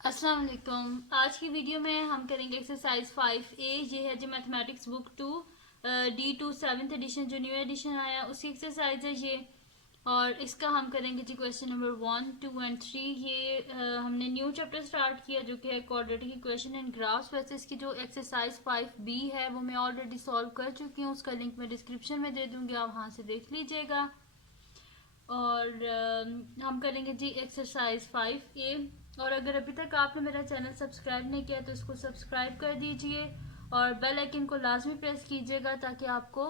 अस्सलाम वालेकुम। आज की वीडियो में हम करेंगे एक्सरसाइज 5A। ये है जो mathematics book 2 D2 7th edition जो न्यू एडिशन आया उसकी एक्सरसाइज है ये। और इसका हम करेंगे जी क्वेश्चन नंबर 1, 2 एंड 3। ये हमने न्यू चैप्टर स्टार्ट किया जो कि है क्वाड्रेटिक इक्वेशन एंड ग्राफ्स। वैसे इसकी जो एक्सरसाइज 5B है वो मैं ऑलरेडी सॉल्व कर चुकी हूँ, उसका लिंक मैं डिस्क्रिप्शन में दे दूँगी, आप वहाँ से देख लीजिएगा। और हम करेंगे जी एक्सरसाइज 5A। और अगर अभी तक आपने मेरा चैनल सब्सक्राइब नहीं किया तो इसको सब्सक्राइब कर दीजिए और बेल आइकन को लाजमी प्रेस कीजिएगा ताकि आपको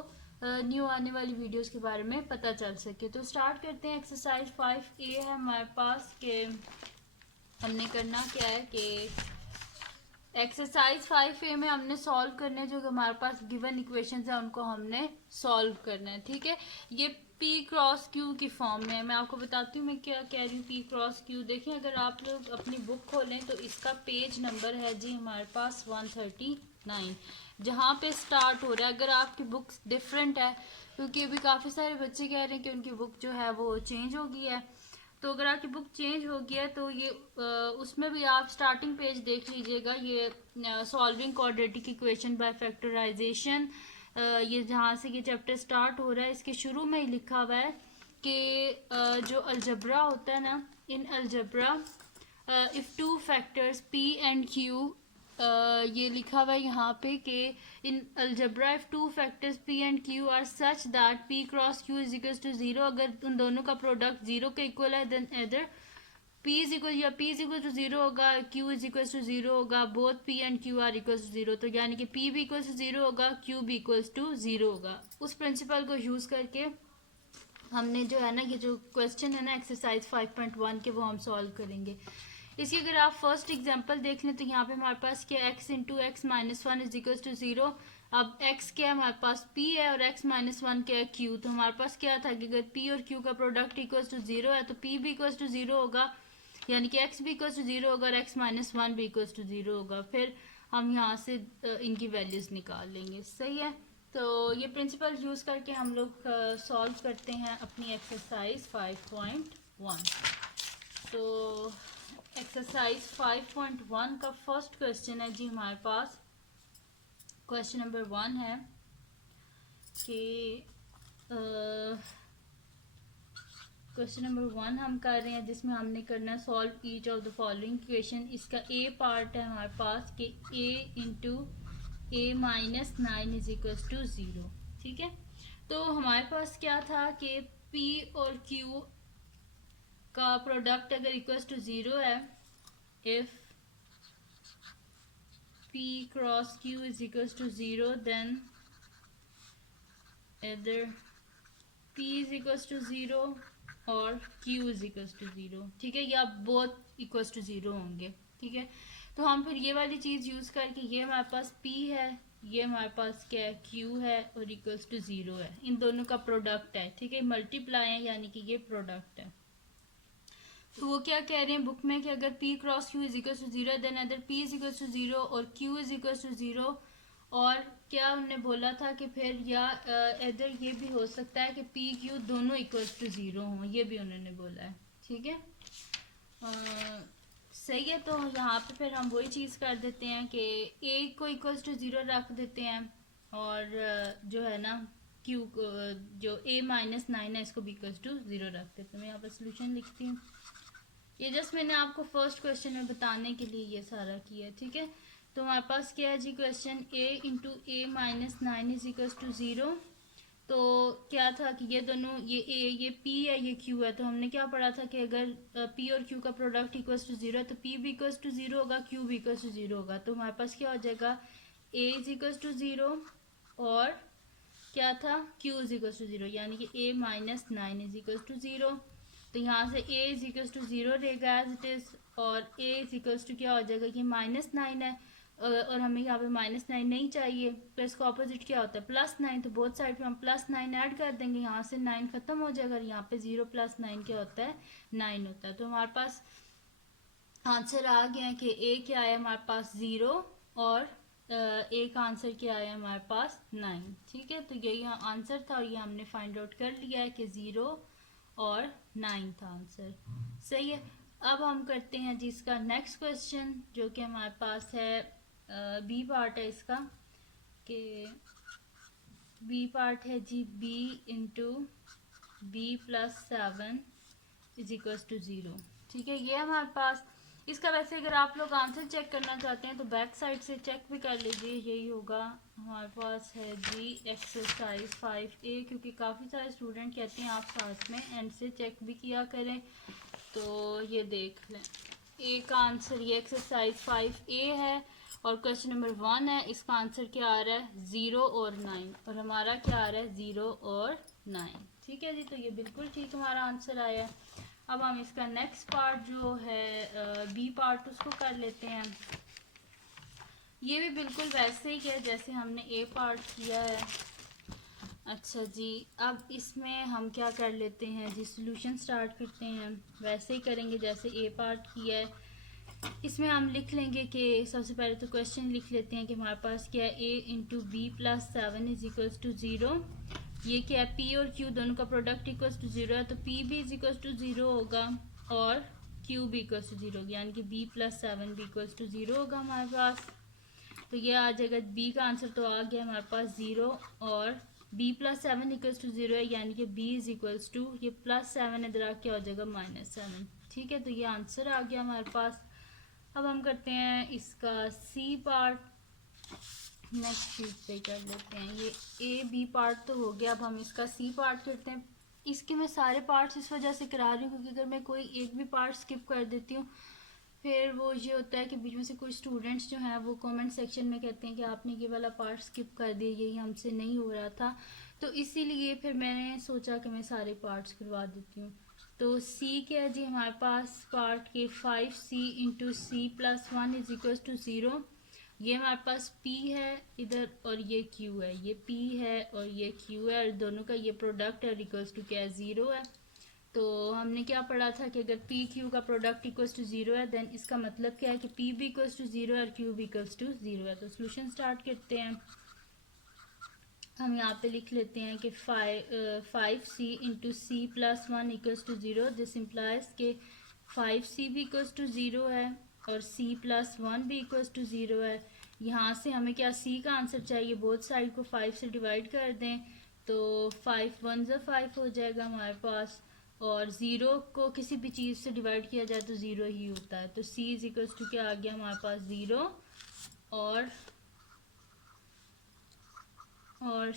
न्यू आने वाली वीडियोस के बारे में पता चल सके। तो स्टार्ट करते हैं। एक्सरसाइज 5A है हमारे पास के हमने करना क्या है कि एक्सरसाइज 5A में हमने सॉल्व करने जो हमारे पास गिवन इक्वेशंस है उनको हमने सॉल्व करना है। ठीक है, ये P क्रॉस Q की फॉर्म में है। मैं आपको बताती हूँ मैं क्या कह रही हूँ। P क्रॉस Q देखें, अगर आप लोग अपनी बुक खोलें तो इसका पेज नंबर है जी हमारे पास 139, जहाँ पे स्टार्ट हो रहा है। अगर आपकी बुक डिफरेंट है, क्योंकि अभी काफ़ी सारे बच्चे कह रहे हैं कि उनकी बुक जो है वो चेंज हो गई है, तो अगर आपकी बुक चेंज हो गया है तो ये उसमें भी आप स्टार्टिंग पेज देख लीजिएगा। ये solving quadratic equation by factorisation, ये जहाँ से ये चैप्टर स्टार्ट हो रहा है इसके शुरू में ही लिखा हुआ है कि जो अलजबरा होता है ना, in algebra if two factors p and q, ये लिखा हुआ है यहाँ पे कि in algebra if two factors p and q are such that p cross q is equal to zero, अगर उन दोनों का प्रोडक्ट जीरो के इक्वल है then either p is equal या p is equal to zero होगा, q is equal to zero होगा, both p and q are equal to zero. तो यानी कि p भी इक्वल टू जीरो होगा, q भी इक्वल टू जीरो होगा। उस प्रिंसिपल को यूज करके हमने जो है ना ये जो क्वेश्चन है ना एक्सरसाइज 5.1 के वो हम सॉल्व करेंगे। इसी अगर आप फर्स्ट एग्जांपल देख लें तो यहाँ पे हमारे पास क्या x into x minus one is equal to zero. अब x क्या है हमारे पास p है और x माइनस वन क्या है q। तो हमारे पास क्या था कि अगर p और q का प्रोडक्ट इक्वल टू जीरो है तो p भी इक्वल टू जीरो होगा, यानी कि x भी इक्वल टू जीरो होगा और x माइनस वन भी इक्वल टू जीरो होगा। फिर हम यहाँ से इनकी वैल्यूज निकाल लेंगे। सही है, तो ये प्रिंसिपल यूज़ करके हम लोग सॉल्व करते हैं अपनी एक्सरसाइज 5.1। तो एक्सरसाइज 5.1 का फर्स्ट क्वेश्चन है जी हमारे पास। क्वेश्चन नंबर 1 है कि क्वेश्चन नंबर 1 हम कर रहे हैं जिसमें हमने करना है solve each of the following equation. इसका ए पार्ट है हमारे पास कि a into a minus nine is equal to zero. ठीक है, तो हमारे पास क्या था कि p और q का प्रोडक्ट अगर इक्वल टू ज़ीरो है, if p cross q is equal to zero then इधर p is equal to zero और q is equal to zero. ठीक है, या बोथ इक्वल टू ज़ीरो होंगे। ठीक है, तो हम फिर ये वाली चीज़ यूज़ करके ये हमारे पास p है, ये हमारे पास क्या है q है और इक्वल्स टू ज़ीरो है, इन दोनों का प्रोडक्ट है। ठीक है, मल्टीप्लाई है यानी कि ये प्रोडक्ट है। तो वो क्या कह रहे हैं बुक में कि अगर p cross q is equal to zero then other p is equal to zero और q is equal to zero. और क्या उन्होंने बोला था कि फिर या इधर ये भी हो सकता है कि p q दोनों इक्वल टू ज़ीरो हों, ये भी उन्होंने बोला है। ठीक है, सही है। तो यहाँ पे फिर हम वही चीज़ कर देते हैं कि a को इक्वल्स टू ज़ीरो रख देते हैं और जो है ना q को जो a माइनस नाइन है इसको भी इक्वल्स टू ज़ीरो रख देते हैं। मैं यहाँ पर सोल्यूशन लिखती हूँ। ये जस्ट मैंने आपको फर्स्ट क्वेश्चन में बताने के लिए ये सारा किया। ठीक है, तो हमारे पास क्या है जी question a into a minus nine is equals to zero. तो क्या था कि ये दोनों ये a ये p है ये q है, तो हमने क्या पढ़ा था कि अगर p और q का प्रोडक्ट इक्वल्स टू ज़ीरो है तो p भी इक्वल्स टू ज़ीरो होगा, q भी इक्वल्स टू ज़ीरो होगा। तो हमारे पास क्या हो जाएगा a is equals to zero और क्या था q is equals to zero, यानी कि a minus nine is equals to zero. तो यहाँ से a is equals to zero रहेगा एज इट इज़ और a इज इक्वल्स टू क्या हो जाएगा कि माइनस नाइन है और हमें यहाँ पे माइनस नाइन नहीं चाहिए, तो इसका ऑपोजिट क्या होता है प्लस नाइन। तो बोथ साइड पे हम प्लस नाइन ऐड कर देंगे, यहाँ से नाइन खत्म हो जाएगा और यहाँ पे ज़ीरो प्लस नाइन क्या होता है नाइन होता है। तो हमारे पास आंसर आ गया कि ए क्या आया हमारे पास ज़ीरो और ए का आंसर क्या आया हमारे पास नाइन। ठीक है, तो यही आंसर था और ये हमने फाइंड आउट कर लिया है कि ज़ीरो और नाइन था आंसर। सही है, अब हम करते हैं जी इसका नेक्स्ट क्वेश्चन, जो कि हमारे पास है बी पार्ट है इसका, कि बी पार्ट है जी B into B plus 7 is equals to 0। ठीक है, ये हमारे पास इसका, वैसे अगर आप लोग आंसर चेक करना चाहते हैं तो बैक साइड से चेक भी कर लीजिए, यही होगा। हमारे पास है जी एक्सरसाइज 5A, क्योंकि काफ़ी सारे स्टूडेंट कहते हैं आप साथ में एंड से चेक भी किया करें। तो ये देख लें, ए का आंसर ये एक्सरसाइज 5A है और क्वेश्चन नंबर 1 है। इसका आंसर क्या आ रहा है 0 और 9, और हमारा क्या आ रहा है 0 और 9। ठीक है जी, तो ये बिल्कुल ठीक हमारा आंसर आया है। अब हम इसका नेक्स्ट पार्ट जो है बी पार्ट उसको कर लेते हैं। ये भी बिल्कुल वैसे ही है जैसे हमने ए पार्ट किया है। अच्छा जी, अब इसमें हम क्या कर लेते हैं जी, सॉल्यूशन स्टार्ट करते हैं, वैसे ही करेंगे जैसे ए पार्ट किया है। इसमें हम लिख लेंगे कि सबसे पहले तो क्वेश्चन लिख लेते हैं कि हमारे पास क्या है, a into B plus 7 is equals to 0। ये क्या है, पी और क्यू दोनों का प्रोडक्ट इक्वल्स टू 0 है, तो पी भी इज इक्वल्स टू 0 होगा और क्यू भी इक्वल्स टू 0 होगा, यानी कि बी प्लस 7 भी इक्वल्स टू 0 होगा हमारे पास। तो ये आ जाएगा, बी का आंसर तो आ गया हमारे पास 0 और बी प्लस 7 इक्वल्स टू 0 है, यानी कि बी इज इक्वल्स टू, ये प्लस 7 इधर आ क्या हो जाएगा -7। ठीक है, तो ये आंसर आ गया हमारे पास। अब हम करते हैं इसका सी पार्ट, नेक्स्ट शीट पे कर लेते हैं। ये ए बी पार्ट तो हो गया, अब हम इसका सी पार्ट करते हैं। इसके मैं सारे पार्ट्स इस वजह से करा रही हूँ क्योंकि अगर मैं कोई एक भी पार्ट स्किप कर देती हूँ फिर वो ये होता है कि बीच में से कुछ स्टूडेंट्स जो हैं वो कमेंट सेक्शन में कहते हैं कि आपने ये वाला पार्ट स्किप कर दिया, यही हमसे नहीं हो रहा था। तो इसीलिए फिर मैंने सोचा कि मैं सारे पार्ट्स करवा देती हूँ। तो सी क्या है जी हमारे पास पार्ट के 5C into C plus 1 is equal to 0। ये हमारे पास P है इधर और ये Q है, ये P है और ये Q है, और दोनों का ये प्रोडक्ट है, इक्वल्स टू क्या है 0 है। तो हमने क्या पढ़ा था कि अगर पी क्यू का प्रोडक्ट इक्वल्स टू 0 है देन इसका मतलब क्या है कि पी भी इक्वल्स टू 0 है और क्यू भी इक्वल्स टू 0 है। तो सोल्यूशन स्टार्ट करते हैं। हम यहाँ पे लिख लेते हैं कि 5C into C plus 1 equals to 0। This implies के 5C भी इक्वल्स टू 0 है और C प्लस 1 भी इक्वल्स टू 0 है। यहाँ से हमें क्या C का आंसर चाहिए, बोथ साइड को 5 से डिवाइड कर दें तो 5 1 ज़ा 5 हो जाएगा हमारे पास, और 0 को किसी भी चीज़ से डिवाइड किया जाए तो 0 ही होता है। तो C इज इक्वल्स टू क्या आ गया हमारे पास 0 और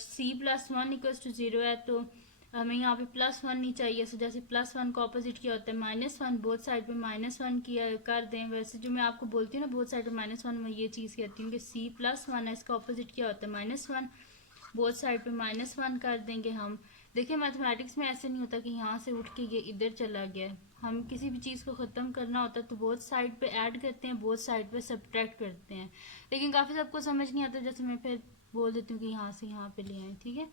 C प्लस 1 इक्वल्स टू 0 है, तो हमें यहाँ पे प्लस 1 नहीं चाहिए। सो जैसे प्लस 1 का ऑपोजिट क्या होता है -1, बोथ साइड पे -1 किया कर दें। वैसे जो मैं आपको बोलती हूँ ना बोथ साइड पे -1, मैं ये चीज़ कहती हूँ कि C प्लस 1 है, इसका ऑपोजिट क्या होता है -1, बोथ साइड पे -1 कर देंगे हम। देखिए मैथमेटिक्स में ऐसे नहीं होता कि यहाँ से उठ के ये इधर चला गया, हम किसी भी चीज़ को ख़त्म करना होता है तो बोथ साइड पे ऐड करते हैं, बोथ साइड पे सब्ट्रैक्ट करते हैं। लेकिन काफ़ी सबको समझ नहीं आता, जैसे मैं फिर बोल देती हूँ कि यहाँ से यहाँ पे ले आए। ठीक है,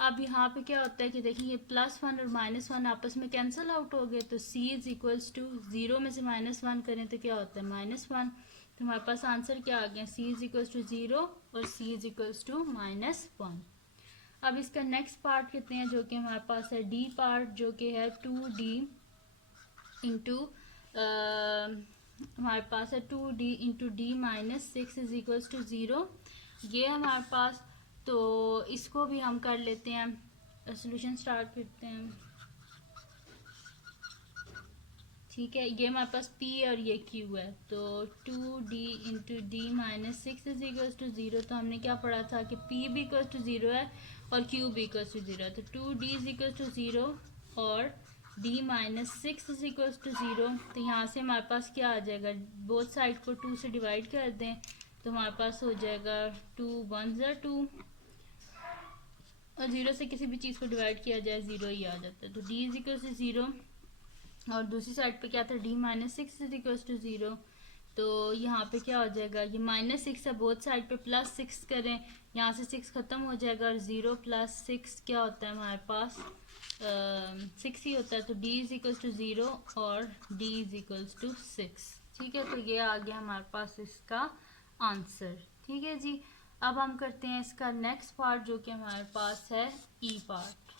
अब यहाँ पे क्या होता है कि देखिए ये +1 और -1 आपस में कैंसिल आउट हो गए, तो C इज इक्वल्स टू 0 में से -1 करें तो क्या होता है -1। तो हमारे पास आंसर क्या आ गया, C इज इक्वल्स टू 0 और C इज इक्वल्स टू -1। अब इसका नेक्स्ट पार्ट कहते हैं जो कि हमारे पास है D पार्ट, जो कि है 2D इंटू हमारे पास है 2D into D minus 6 is equals to 0। ये हमारे पास, तो इसको भी हम कर लेते हैं, सॉल्यूशन स्टार्ट करते हैं। ठीक है, ये हमारे पास P और ये Q है, तो 2D into D minus 6 is equals to 0। तो हमने क्या पढ़ा था कि P भी इक्वल्स टू 0 है और Q भी इक्वल्स टू 0 है, तो 2D इज इक्वल्स टू 0 और D minus 6 is equals to 0। तो यहाँ से हमारे पास क्या आ जाएगा, बोथ साइड को 2 से डिवाइड कर दें तो हमारे पास हो जाएगा 2 1 ज़ा 2 और 0 से किसी भी चीज़ को डिवाइड किया जाए 0 ही आ जाता है। तो D इज इक्वल्स टू 0 और दूसरी साइड पे क्या था, D minus 6 is equals to 0। तो यहाँ पे क्या हो जाएगा, ये -6 है, बोथ साइड पे +6 करें, यहाँ से 6 ख़त्म हो जाएगा और 0 + 6 क्या होता है हमारे पास 6 ही होता है। तो D इज इक्वल्स टू 0 और D इज इक्वल्स टू 6। ठीक है, तो ये आ गया हमारे पास इसका आंसर। ठीक है जी, अब हम करते हैं इसका नेक्स्ट पार्ट जो कि हमारे पास है ई पार्ट।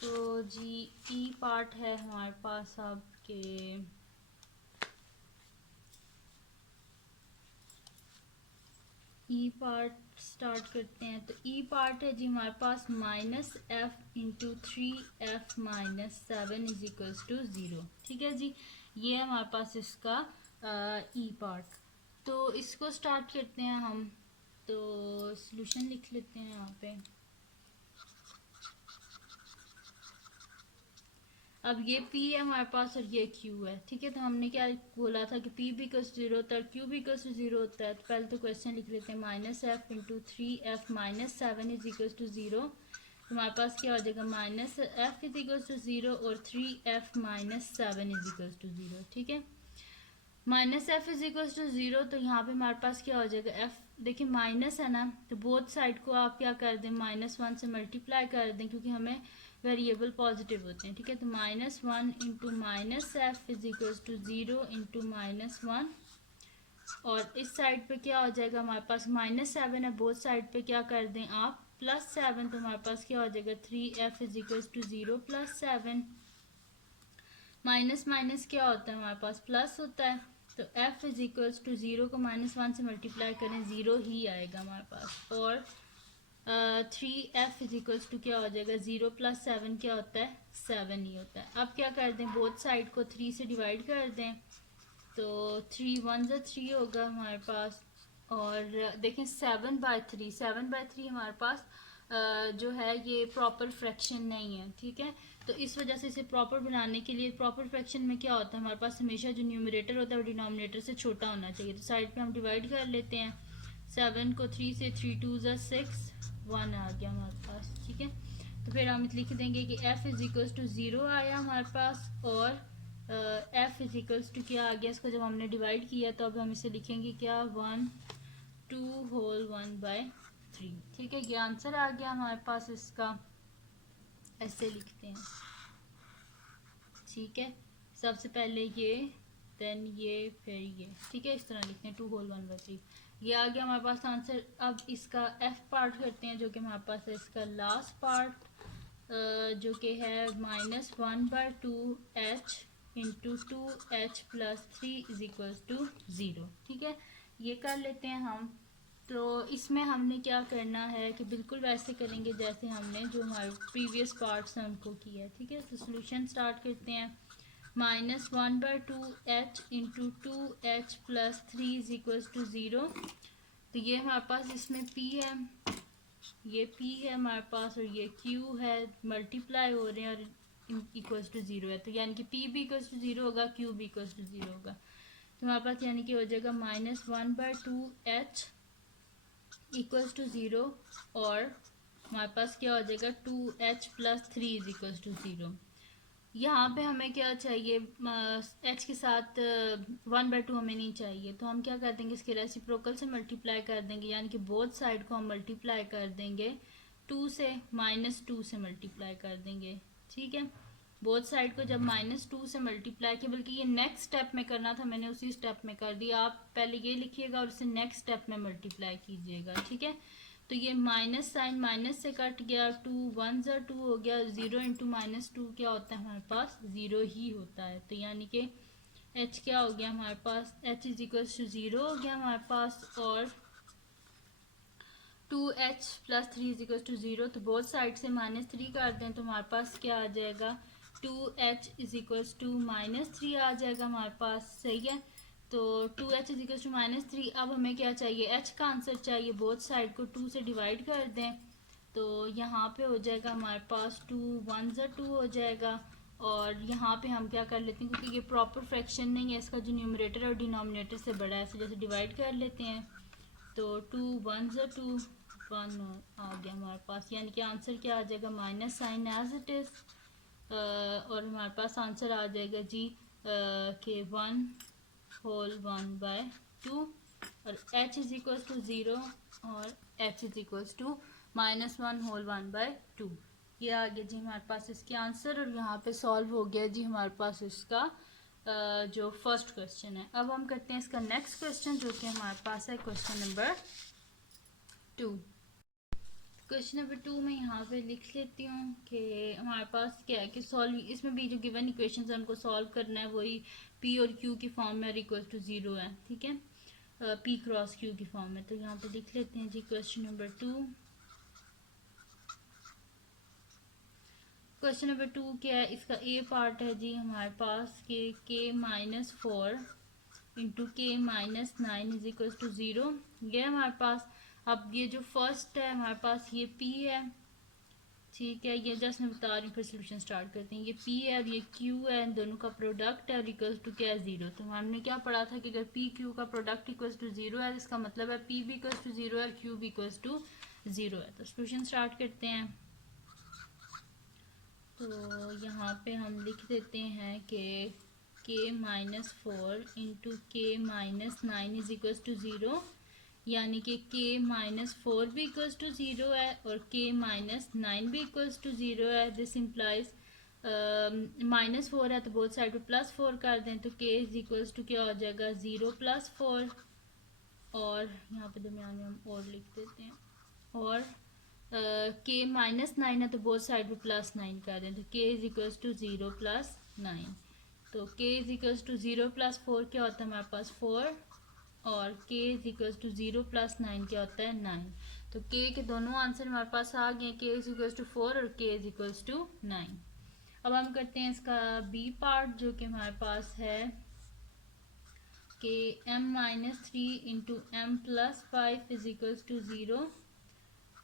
तो जी ई पार्ट है हमारे पास अब कि ई पार्ट स्टार्ट करते हैं। तो ई पार्ट है जी हमारे पास -f/3f-7 इज इक्वल्स टू 0। ठीक है जी, ये है हमारे पास इसका ई पार्ट। तो इसको स्टार्ट करते हैं हम। तो सॉल्यूशन लिख लेते हैं यहाँ पे। अब ये P है हमारे पास और ये Q है। ठीक है, तो हमने क्या बोला था कि P भी इक्वल टू 0 होता है, Q भी इक्वल टू 0 होता है। तो पहले तो क्वेश्चन लिख लेते हैं -f/3f-7 इज इक्वल टू 0। तो हमारे पास क्या हो जाएगा -f इज इक्वल टू 0 और 3f-7 इज इक्वल टू 0। ठीक है, -f इज इक्वल टू 0। तो यहाँ पे हमारे पास क्या हो जाएगा, f देखिए माइनस है ना, तो बोथ साइड को आप क्या कर दें -1 से मल्टीप्लाई कर दें, क्योंकि हमें वेरिएबल पॉजिटिव होते हैं। ठीक है, तो -1 into -f is equal to 0 into -1। और इस साइड पे क्या हो जाएगा हमारे पास -7 है, बोथ साइड पे क्या कर दें आप +7। तो हमारे पास क्या हो जाएगा 3f is equal to 0 +7। Minus minus क्या होता है हमारे पास प्लस होता है। तो f इज इक्वल्स टू 0 को -1 से मल्टीप्लाई करें 0 ही आएगा हमारे पास। और 3f इज इक्वल्स टू क्या हो जाएगा 0 + 7 क्या होता है 7 ही होता है। अब क्या कर दें, बोथ साइड को 3 से डिवाइड कर दें। तो 3 1 ज़ा 3 होगा हमारे पास। और देखें 7/3 हमारे पास जो है ये प्रॉपर फ्रैक्शन नहीं है। ठीक है, तो इस वजह से इसे प्रॉपर बनाने के लिए, प्रॉपर फ्रैक्शन में क्या होता है हमारे पास हमेशा जो न्यूमरेटर होता है वो डिनोमिनेटर से छोटा होना चाहिए। तो साइड पे हम डिवाइड कर लेते हैं। 7 को 3 से 3 2 ज़ा 6 1 आ गया हमारे पास। ठीक है, तो फिर हम लिख देंगे कि f इज इक्वल्स टू 0 आया हमारे पास और f इज इक्वल्स टू क्या आ गया, इसको जब हमने डिवाइड किया तो अब हम इसे लिखेंगे क्या 1 2 होल 1/3। ठीक है, ये आंसर आ गया हमारे पास इसका। ऐसे लिखते हैं। ठीक है, सबसे पहले ये देन ये फिर ये। ठीक है, इस तरह लिखते हैं 2 होल 1/3। ये आ गया हमारे पास आंसर। अब इसका f पार्ट करते हैं जो कि हमारे पास है इसका लास्ट पार्ट, जो कि है -1/2h into 2h + 3 is equal to 0। ठीक है, ये कर लेते हैं हम। तो इसमें हमने क्या करना है कि बिल्कुल वैसे करेंगे जैसे हमने जो हमारे प्रीवियस पार्ट्स हैं उनको किया है। ठीक है, तो सोल्यूशन स्टार्ट करते हैं। -1/2h into 2h + 3 is equal to 0। तो ये हमारे पास इसमें p है, ये p है हमारे पास और ये q है, मल्टीप्लाई हो रहे हैं और इक्वल्स टू 0 है। तो यानी कि p भी इक्वल्स टू 0 होगा, q भी इक्वल्स टू 0 होगा। तो हमारे पास यानी कि हो जाएगा -1/2h इक्वल्स टू 0 और हमारे पास क्या हो जाएगा 2h + 3 इज इक्वल्स टू 0। यहाँ पे हमें क्या चाहिए, h के साथ 1/2 हमें नहीं चाहिए, तो हम क्या कर देंगे इसके रेसिप्रोकल से मल्टीप्लाई कर देंगे, यानी कि बोथ साइड को हम मल्टीप्लाई कर देंगे 2 से, -2 से मल्टीप्लाई कर देंगे। ठीक है, बोथ साइड को जब -2 से मल्टीप्लाई किया, बल्कि ये नेक्स्ट स्टेप में करना था, मैंने उसी स्टेप में कर दिया। आप पहले ये लिखिएगा और इसे नेक्स्ट स्टेप में मल्टीप्लाई कीजिएगा। ठीक है, तो ये माइनस साइन माइनस से कट गया, 2 1 ज़ा 2 हो गया, 0 इंटू -2 क्या होता है हमारे पास 0 ही होता है। तो यानी कि h क्या हो गया हमारे पास, h इज इक्वल टू 0 हो गया हमारे पास और 2h + 3 इज इक्वल टू 0। तो बोथ साइड से -3 कर दें तो हमारे पास क्या आ जाएगा 2h इज इक्वल टू -3 आ जाएगा हमारे पास। सही है, तो 2h इज इक्वल टू -3। अब हमें क्या चाहिए, h का आंसर चाहिए। बोथ साइड को 2 से डिवाइड कर दें तो यहाँ पे हो जाएगा हमारे पास 2 1 ज़ा 2 हो जाएगा। और यहाँ पे हम क्या कर लेते हैं, क्योंकि ये प्रॉपर फ्रैक्शन नहीं है, इसका जो न्यूमरेटर और डिनोमिनेटर से बड़ा है, ऐसे जैसे डिवाइड कर लेते हैं। तो 2 1 ज़ा 2 1 आ गया हमारे पास, यानी कि आंसर क्या आ जाएगा minus sign as it is. और हमारे पास आंसर आ जाएगा जी के 1 होल 1/2 और h इज इक्वल टू 0 और h is equal to -1 whole 1/2। ये आ गया जी हमारे पास इसके आंसर। और यहाँ पे सॉल्व हो गया जी हमारे पास इसका जो फर्स्ट क्वेश्चन है। अब हम करते हैं इसका नेक्स्ट क्वेश्चन, जो कि हमारे पास है क्वेश्चन नंबर 2। क्वेश्चन नंबर 2 में यहाँ पे लिख लेती हूँ कि हमारे पास क्या है कि सॉल्व, इसमें भी जो गिवन इक्वेशंस है उनको सॉल्व करना है, वही पी और क्यू की फॉर्म में इक्वल टू 0 है, ठीक है, पी क्रॉस क्यू की फॉर्म में। तो यहाँ पे लिख लेते हैं जी क्वेश्चन नंबर 2। क्वेश्चन नंबर 2 क्या है, इसका ए पार्ट है जी हमारे पास के माइनस 4 इंटू के माइनस 9 इज इक्वल टू 0, ये हमारे पास। अब ये जो फर्स्ट है हमारे पास ये पी है, ठीक है, ये जस्ट मैं बता रही हूँ, फिर सोल्यूशन स्टार्ट करते हैं। ये पी है और ये क्यू है, इन दोनों का प्रोडक्ट है और इक्वल्स टू क्या है 0। तो हमने क्या पढ़ा था कि अगर पी क्यू का प्रोडक्ट इक्वल्स टू 0 है, इसका मतलब है पी भी इक्वल्स टू 0 है और क्यू भी इक्वल्स टू 0 है। तो सोल्यूशन स्टार्ट करते हैं। तो यहाँ पे हम लिख देते हैं कि के माइनस 4 इंटू के माइनस 9 इज इक्वल्स टू 0, यानी कि के माइनस 4 भी इक्वल्स टू 0 है और के माइनस 9 भी इक्वल्स टू 0 है। दिस इम्प्लाइज माइनस 4 है तो बोथ साइड पे प्लस 4 कर दें, तो के इज इक्वल्स टू क्या हो जाएगा 0 प्लस 4, और यहाँ पे दरमियान में हम और लिख देते हैं, और के माइनस 9 है तो बोथ साइड पे प्लस 9 कर दें, तो के इज इक्वल्स टू 0 प्लस 9। तो के इज इक्वल्स टू 0 प्लस 4 क्या होता है हमारे पास 4, और k is equals to 0 plus 9 क्या होता है 9। तो k के दोनों आंसर हमारे पास आ गए, k इज इक्वल्स टू 4 और k इज इक्वल्स टू 9। अब हम करते हैं इसका b पार्ट, जो कि हमारे पास है कि m minus 3 into M plus 5 is equals to 0।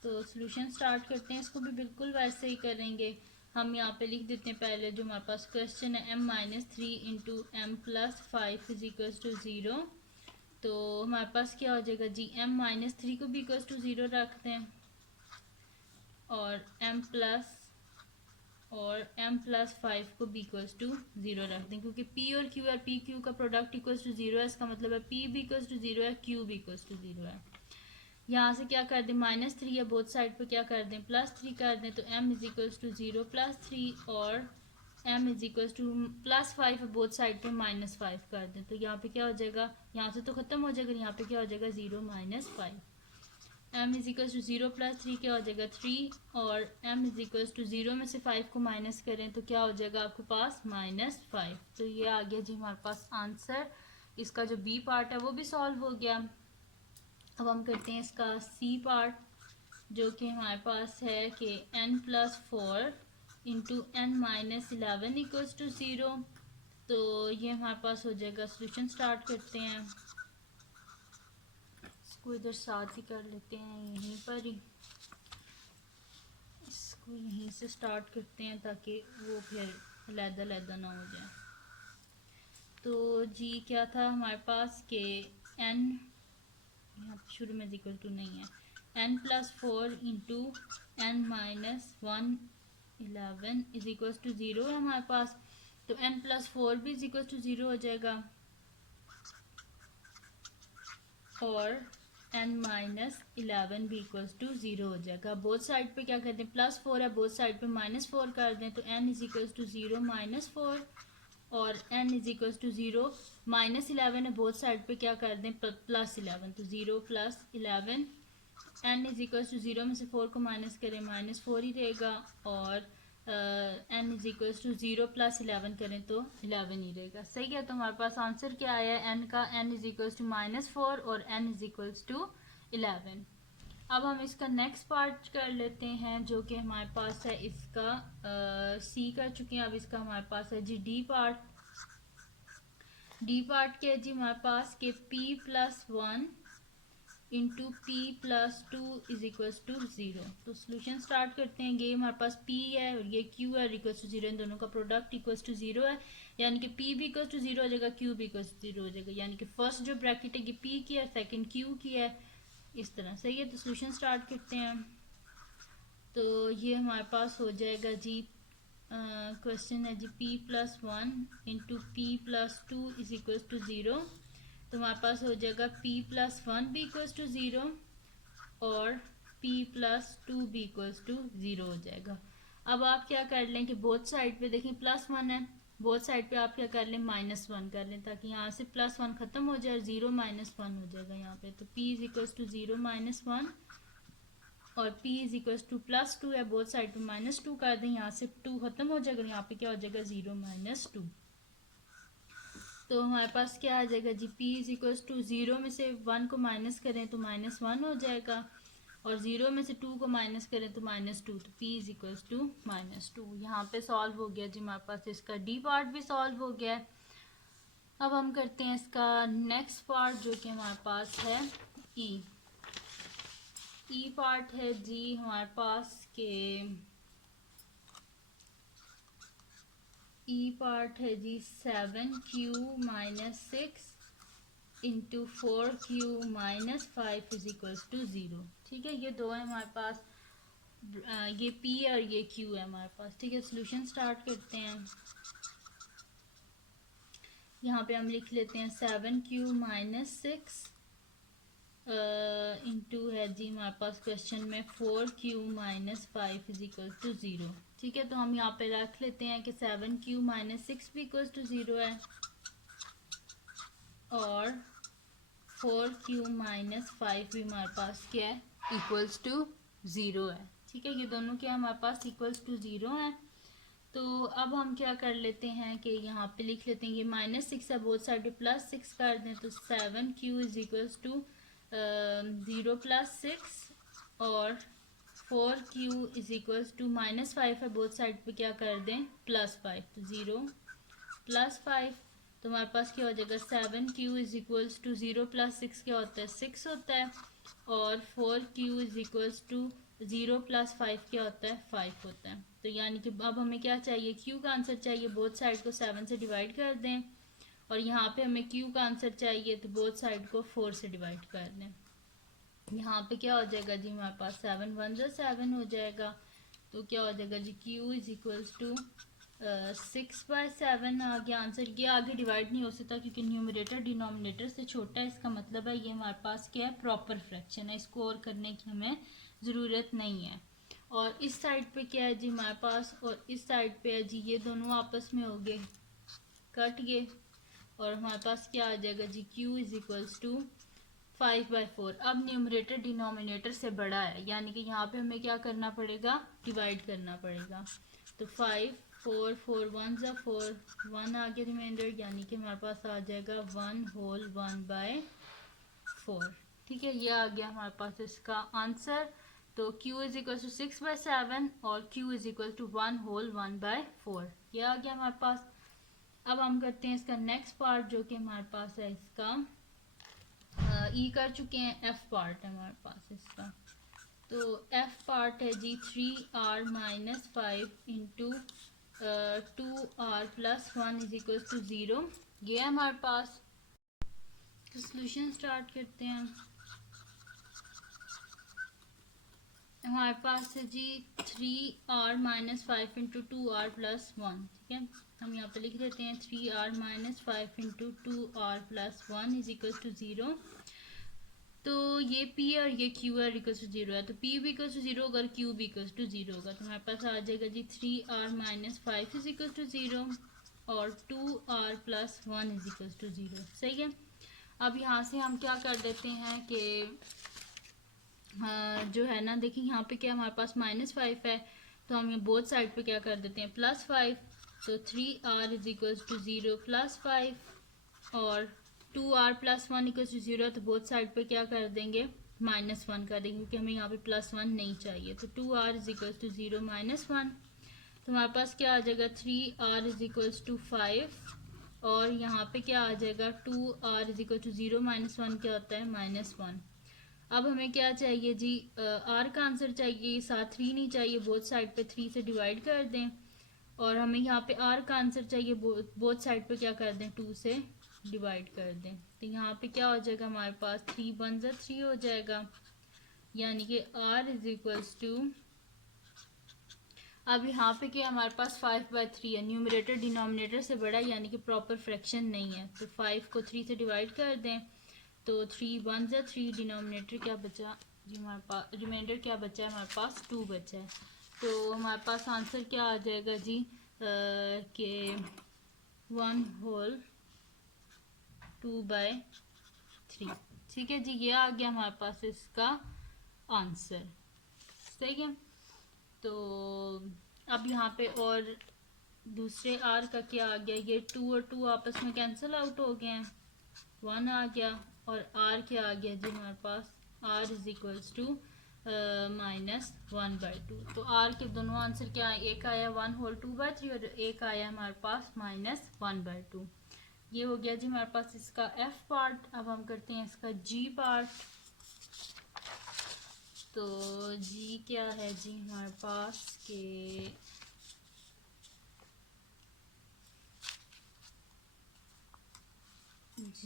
तो सोल्यूशन स्टार्ट करते हैं, इसको भी बिल्कुल वैसे ही करेंगे। हम यहाँ पे लिख देते हैं पहले जो हमारे पास क्वेश्चन है, m minus 3 into M plus 5 is equals to 0। तो हमारे पास क्या हो जाएगा जी, m माइनस 3 को भी इक्वल्स टू 0 रखते हैं और m प्लस 5 को भी इक्वल्स टू 0 रखते हैं, क्योंकि p और q है, p q का प्रोडक्ट इक्वल्स टू 0 है, इसका मतलब है p भी इक्वल्स टू 0 है, q भी इक्वल्स टू 0 है। यहाँ से क्या कर दें, माइनस 3 है, बोथ साइड पे क्या कर दें प्लस 3 कर दें, तो m is equals to 0 plus 3, और m is equals to plus 5 both side पे माइनस 5 कर दें, तो यहाँ पे क्या हो जाएगा, यहाँ से तो खत्म हो जाएगा, यहाँ पे क्या हो जाएगा 0 minus 5। m is equals to 0 plus 3 क्या हो जाएगा 3, और m इज इक्वल्स टू 0 में से 5 को माइनस करें तो क्या हो जाएगा आपके पास माइनस 5। तो ये आ गया जी हमारे पास आंसर। इसका जो b पार्ट है वो भी सॉल्व हो गया। अब हम करते हैं इसका c पार्ट, जो कि हमारे पास है कि n plus 4 into N minus 11 equals to 0। तो ये हमारे पास हो जाएगा। सोल्यूशन स्टार्ट करते हैं, इसको इधर साथ ही कर लेते हैं, यहीं पर ही इसको यहीं से स्टार्ट करते हैं ताकि वो फिर अलग-अलग ना हो जाए। तो जी क्या था हमारे पास कि n यहाँ शुरू में इक्वल टू नहीं है, n plus 4 into N minus 11 is equal to 0 है हमारे पास। तो n प्लस 4 भी इज इक्वल टू 0 हो जाएगा, और n माइनस 11 भी इक्वल्स टू 0 हो जाएगा। बोथ साइड पे क्या करते हैं प्लस 4 है, बोथ साइड पे माइनस 4 कर दें, तो n is equals to 0 minus 4, और n is equals to 0 minus 11 है, बोथ साइड पे क्या कर दें प्लस 11, तो 0 plus 11। n is equals to 0 में से 4 को माइनस करें माइनस 4 ही रहेगा, और n is equals to 0 plus 11 करें तो 11 ही रहेगा। सही है। तो हमारे पास आंसर क्या आया है n का, n is equals to minus 4 और n इज इक्वल्स टू 11। अब हम इसका नेक्स्ट पार्ट कर लेते हैं, जो कि हमारे पास है इसका सी कर चुके हैं। अब इसका हमारे पास है जी डी पार्ट। डी पार्ट क्या है जी हमारे पास के p plus 1 into P plus 2 is equals to 0। तो सोल्यूशन स्टार्ट करते हैं। ये हमारे पास p है और ये q है, इक्वल्स टू 0, इन दोनों का प्रोडक्ट इक्वल्स टू 0 है, यानी कि p भी इक्वल्स टू 0 हो जाएगा, q भी इक्वल्स टू 0 हो जाएगा, यानी कि फर्स्ट जो ब्रैकेट है ये p की है, सेकंड q की है, इस तरह। सही है। तो सोल्यूशन स्टार्ट करते हैं। तो ये हमारे पास हो जाएगा जी, क्वेश्चन है जी p plus 1 into P plus 2 is equals to 0। तो हमारे पास हो जाएगा p प्लस 1 भी इक्वल्स टू 0 और p प्लस 2 भी इक्वल्स टू 0 हो जाएगा। अब आप क्या कर लें कि बोथ साइड पे देखें प्लस 1 है, बोथ साइड पे आप क्या कर लें माइनस 1 कर लें, ताकि यहाँ से प्लस 1 खत्म हो जाए, 0 माइनस 1 हो जाएगा यहाँ पे। तो p is equals to 0 minus 1, और p इज इक्वल्स टू +2 है, बोथ साइड पे -2 कर दें, यहाँ से 2 खत्म हो जाएगा, यहाँ पे क्या हो जाएगा 0 - 2। तो हमारे पास क्या आ जाएगा जी, p इज इक्वल्स टू 0 में से 1 को माइनस करें तो -1 हो जाएगा, और 0 में से 2 को माइनस करें तो -2, तो p इज इक्वल्स टू -2। यहाँ पे सॉल्व हो गया जी हमारे पास, इसका डी पार्ट भी सॉल्व हो गया है। अब हम करते हैं इसका नेक्स्ट पार्ट जो कि हमारे पास है ई पार्ट है जी हमारे पास के ई पार्ट है जी 7q - 6 into 4q - 5 is equals to 0। ठीक है, ये दो है हमारे पास, ये p और ये q है हमारे पास। ठीक है, सोल्यूशन स्टार्ट करते हैं। यहाँ पे हम लिख लेते हैं 7q - 6 इंटू है जी हमारे पास क्वेश्चन में 4q - 5 इज इक्वल टू 0। ठीक है, तो हम यहाँ पे रख लेते हैं कि 7q - 6 भी इक्वल टू 0 है और 4q - 5 भी हमारे पास क्या है, इक्वल्स टू 0 है। ठीक है, ये दोनों क्या हमारे पास इक्वल्स टू 0 है। तो अब हम क्या कर लेते हैं कि यहाँ पे लिख लेते हैं, ये -6 है, बोथ साइड पे +6 कर दें, तो 7q इज इक्वल्स टू 0 + 6 और 4q इज इक्वल्स टू -5 है, बोथ साइड पे क्या कर दें +5, तो 0 + 5, तो हमारे पास क्या हो जाएगा 7q इज इक्वल्स टू 0 + 6 क्या होता है 6 होता है, और 4q इज इक्वल्स टू 0 + 5 क्या होता है 5 होता है। तो यानी कि अब हमें क्या चाहिए, q का आंसर चाहिए, बोथ साइड को 7 से डिवाइड कर दें, और यहाँ पे हमें q का आंसर चाहिए तो बोथ साइड को 4 से डिवाइड कर दें। यहाँ पे क्या हो जाएगा जी हमारे पास 7 1 × 7 हो जाएगा, तो क्या हो जाएगा जी q इज इक्वल्स टू 6/7 आ गया आंसर। ये आगे डिवाइड नहीं हो सकता क्योंकि न्यूमरेटर डिनोमिनेटर से छोटा है, इसका मतलब है ये हमारे पास क्या है प्रॉपर फ्रैक्शन है, इसको और करने की हमें ज़रूरत नहीं है। और इस साइड पे क्या है जी हमारे पास, और इस साइड पे है जी, ये दोनों आपस में हो गए कट गए, और हमारे पास क्या आ जाएगा जी q इज इक्वल्स टू 5/4। अब न्यूमरेटर डिनोमिनेटर से बड़ा है, यानी कि यहाँ पे हमें क्या करना पड़ेगा, डिवाइड करना पड़ेगा। तो 5 4 4 1 ज़ा 4 1 आ गया रिमाइंडर, यानी कि हमारे पास आ जाएगा 1/4। ठीक है, ये आ गया हमारे पास इसका आंसर। तो q इज इक्वल टू 6/7 और q इज इक्वल टू 1/4, ये आ गया हमारे पास। अब हम करते हैं इसका नेक्स्ट पार्ट जो कि हमारे पास है इसका ई कर चुके हैं, एफ पार्ट है हमारे पास इसका। तो एफ पार्ट है जी 3r - 5 into 2r + 1 is equal to 0, ये है हमारे पास। तो सोल्यूशन स्टार्ट करते हैं। हमारे पास है जी 3r - 5 इंटू 2r + 1। ठीक है, हम यहाँ पे लिख देते हैं 3r - 5 into 2r + 1 is equal to 0। तो ये p और ये q है इक्वल टू 0 है, तो p भी इक्वल टू 0 होगा, q भी इक्वल टू 0 होगा, तो हमारे पास आ जाएगा जी 3r - 5 इज इक्वल टू 0 और 2r + 1 इज इक्वल टू 0। सही है, अब यहाँ से हम क्या कर देते हैं कि जो है ना, देखिए यहाँ पे क्या हमारे पास -5 है, तो हम ये बोथ साइड पे क्या कर देते हैं +5, तो 3r इज इक्वल टू 0 + 5 और 2r + 1 इक्वल टू 0, तो बोथ साइड पे क्या कर देंगे -1 कर देंगे क्योंकि हमें यहाँ पे +1 नहीं चाहिए, तो 2r इज इक्वल टू 0 - 1, तो हमारे पास क्या आ जाएगा 3r इज इक्वल टू 5 और यहाँ पे क्या आ जाएगा 2r इज इक्वल टू 0 - 1 क्या होता है -1। अब हमें क्या चाहिए जी, r का आंसर चाहिए, साथ 3 नहीं चाहिए, बोथ साइड पे 3 से डिवाइड कर दें, और हमें यहाँ पे r का आंसर चाहिए, बोथ साइड पे क्या कर दें 2 से डिवाइड कर दें, तो यहाँ पे क्या हो जाएगा हमारे पास 3 1 ज़ा 3 हो जाएगा, यानी कि r इज इक्वल्स टू, अब यहाँ पे क्या हमारे पास 5/3 है, न्यूमरेटर डिनोमिनेटर से बड़ा यानी कि प्रॉपर फ्रैक्शन नहीं है, तो 5 को 3 से डिवाइड कर दें, तो 3 1 ज़ा 3, डिनोमिनेटर क्या बचा जी हमारे पास, रिमाइंडर क्या बचा है हमारे पास 2 बचा है, तो हमारे पास आंसर क्या आ जाएगा जी के 1/2/3। ठीक है जी, ये आ गया हमारे पास इसका आंसर। सही है। तो अब यहाँ पे और दूसरे r का क्या आ गया, ये 2 और 2 आपस में कैंसिल आउट हो गए हैं, 1 आ गया, और r क्या आ गया जी हमारे पास, r इज इक्वल्स टू -1/2। तो r के दोनों आंसर क्या है, एक आया 1/2/3 और एक आया हमारे पास -1/2। ये हो गया जी हमारे पास इसका f पार्ट। अब हम करते हैं इसका g पार्ट। तो g क्या है जी हमारे पास के g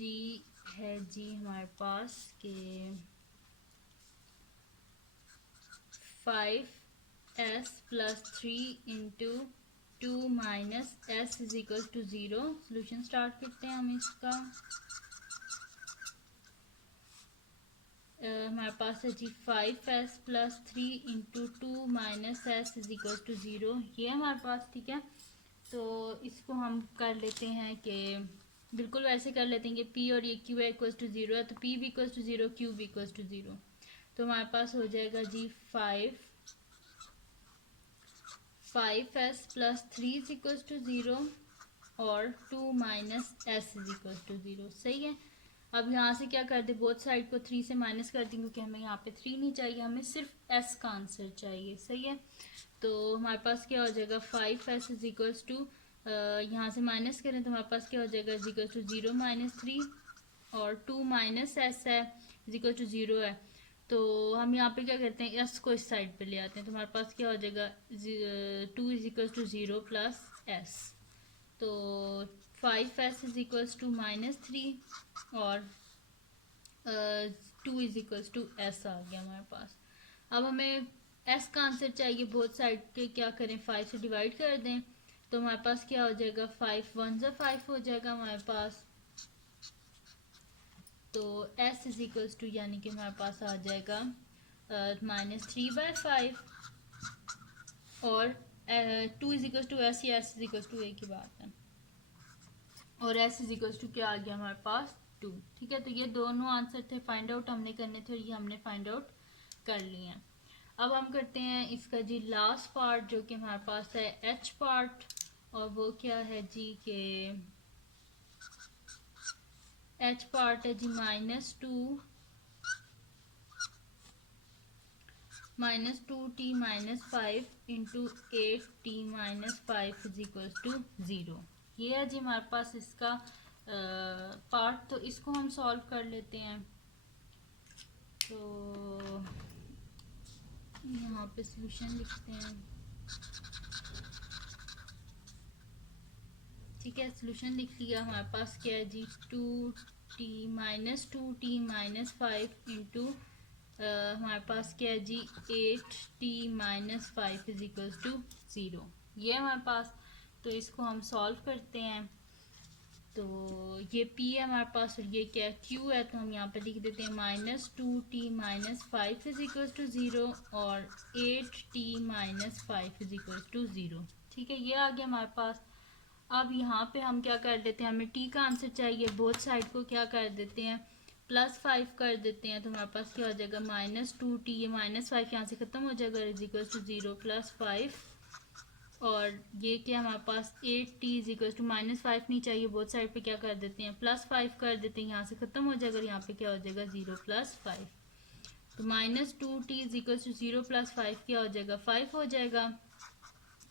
है जी हमारे पास के 5s + 3 into 2 - s is equal to 0। Solution start करते हैं हम इसका। हमारे पास है जी 5s + 3 into 2 - s is equal to 0, ये हमारे पास, ठीक है। तो इसको हम कर लेते हैं कि बिल्कुल वैसे कर लेते हैं कि p और ये q इक्वल टू 0 है, तो p भी इक्वल टू 0, q भी इक्वल टू 0। तो हमारे पास हो जाएगा जी 5s + 3 इज इक्वल टू 0 और 2 - s इज इक्वल टू 0। सही है। अब यहाँ से क्या कर दे, बोथ साइड को 3 से माइनस कर देंगे क्योंकि हमें यहाँ पे 3 नहीं चाहिए, हमें सिर्फ s का आंसर चाहिए। सही है। तो हमारे पास क्या हो जाएगा, 5s इज इक्वल्स टू, यहाँ से माइनस करें तो हमारे पास क्या हो जाएगा, इज इक्वल टू 0 - 3 और 2 - s है, इज इक्वल टू 0 है। तो हम यहाँ पे क्या करते हैं, s को इस साइड पे ले आते हैं, तो हमारे पास क्या हो जाएगा, 2 is equal to 0 plus s। तो 5s इज इक्वल्स टू -3 और 2 इज इक्वल्स टू s आ गया हमारे पास। अब हमें s का आंसर चाहिए, बोथ साइड के क्या करें, 5 से डिवाइड कर दें। तो हमारे पास क्या हो जाएगा, 5 1 ज़ा 5 हो जाएगा हमारे पास। तो s इज इक्वल्स टू यानी कि हमारे पास आ जाएगा -3/5 और 2 इज इक्वल्स टू s या s इज इक्वल्स टू एक ही बात है, और s इज इक्वल्स टू क्या आ गया हमारे पास 2। ठीक है। तो ये दोनों आंसर थे, फाइंड आउट हमने करने थे और ये हमने फाइंड आउट कर लिए हैं। अब हम करते हैं इसका जी लास्ट पार्ट जो कि हमारे पास है h पार्ट, और वो क्या है जी के h पार्ट है जी -2 -2t - 5 into 8t - 5 is equal to 0। ये है जी हमारे पास इसका पार्ट। तो इसको हम सॉल्व कर लेते हैं। तो यहाँ पे सॉल्यूशन लिखते हैं। ठीक है, सॉल्यूशन लिख लिया। हमारे पास क्या है जी, 2t - 5 इंटू हमारे पास क्या है जी 8t - 5 इज इक्वल टू 0, ये हमारे पास। तो इसको हम सॉल्व करते हैं। तो ये p है हमारे पास और ये क्या है, q है। तो हम यहाँ पे लिख देते हैं -2t - 5 इज इक्वल टू 0 और 8t - 5 इज इक्वल टू 0। ठीक है, ये आ गया हमारे पास। अब यहाँ पे हम क्या कर देते हैं, हमें t का आंसर चाहिए, बोथ साइड को क्या कर देते हैं, +5 कर देते हैं। तो हमारे पास क्या हो जाएगा, -2t, ये -5 यहाँ से ख़त्म हो जाएगा, इज इक्वल टू 0 + 5 और ये क्या हमारे पास 8t इज इक्वल टू -5 नहीं चाहिए, बोथ साइड पे क्या कर देते हैं, +5 कर देते हैं, यहाँ से ख़त्म हो जाएगा, यहाँ पे क्या हो जाएगा 0 + 5। तो -2t इज इक्वल टू 0 + 5 क्या हो जाएगा 5 हो जाएगा,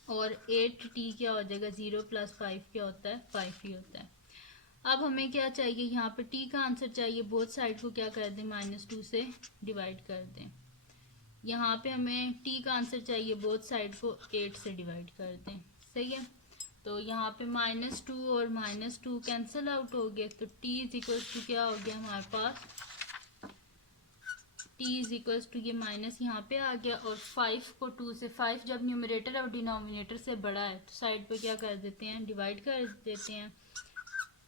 और 8t क्या हो जाएगा 0 + 5 क्या होता है 5 ही होता है। अब हमें क्या चाहिए, यहाँ पे t का आंसर चाहिए, बोथ साइड को क्या कर दें, -2 से डिवाइड कर दें। यहाँ पे हमें t का आंसर चाहिए, बोथ साइड को 8 से डिवाइड कर दें। सही है। तो यहाँ पे -2 और -2 कैंसिल आउट हो गए, तो t इज इक्वल टू क्या हो गया हमारे पास, t इज इक्वल टू ये माइनस यहाँ पे आ गया, और 5 को 2 से, 5 जब न्यूमरेटर और डिनोमिनेटर से बड़ा है तो साइड पे क्या कर देते हैं, डिवाइड कर देते हैं,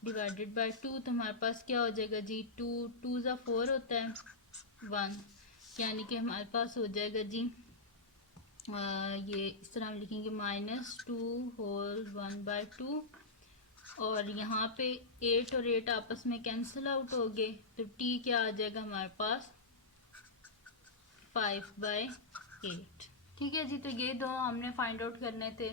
डिवाइडेड बाय 2। तो हमारे पास क्या हो जाएगा जी, 2 ज़ा 4 होता है 1, यानी कि हमारे पास हो जाएगा जी ये इस तरह हम लिखेंगे -2 होल 1/2, और यहाँ पे 8 और 8 आपस में कैंसिल आउट हो गए, तो t क्या आ जाएगा हमारे पास 5/2। 8। ठीक है जी, तो ये दो हमने फाइंड आउट करने थे।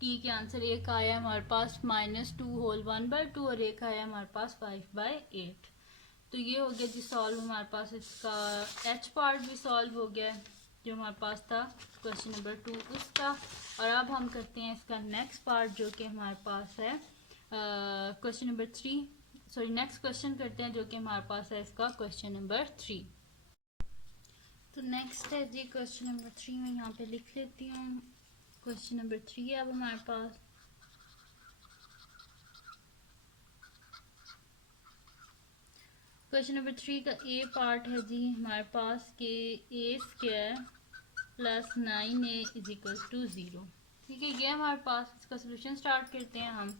टी के आंसर एक आया हमारे पास -2 होल 1/2 और एक आया हमारे पास 5/8। तो ये हो गया जी सॉल्व हमारे पास। इसका एच पार्ट भी सॉल्व हो गया है जो हमारे पास था क्वेश्चन नंबर 2 उसका। और अब हम करते हैं इसका नेक्स्ट पार्ट जो कि हमारे पास है question number 3। Sorry, next question करते हैं जो कि हमारे पास है इसका क्वेश्चन नंबर 3। तो नेक्स्ट है जी क्वेश्चन नंबर 3, मैं यहाँ पे लिख लेती हूँ। क्वेश्चन नंबर 3 है अब हमारे पास। क्वेश्चन नंबर 3 का ए पार्ट है जी हमारे पास कि a² + 9a = 0। ठीक है, ये हमारे पास। इसका सोल्यूशन स्टार्ट करते हैं हम।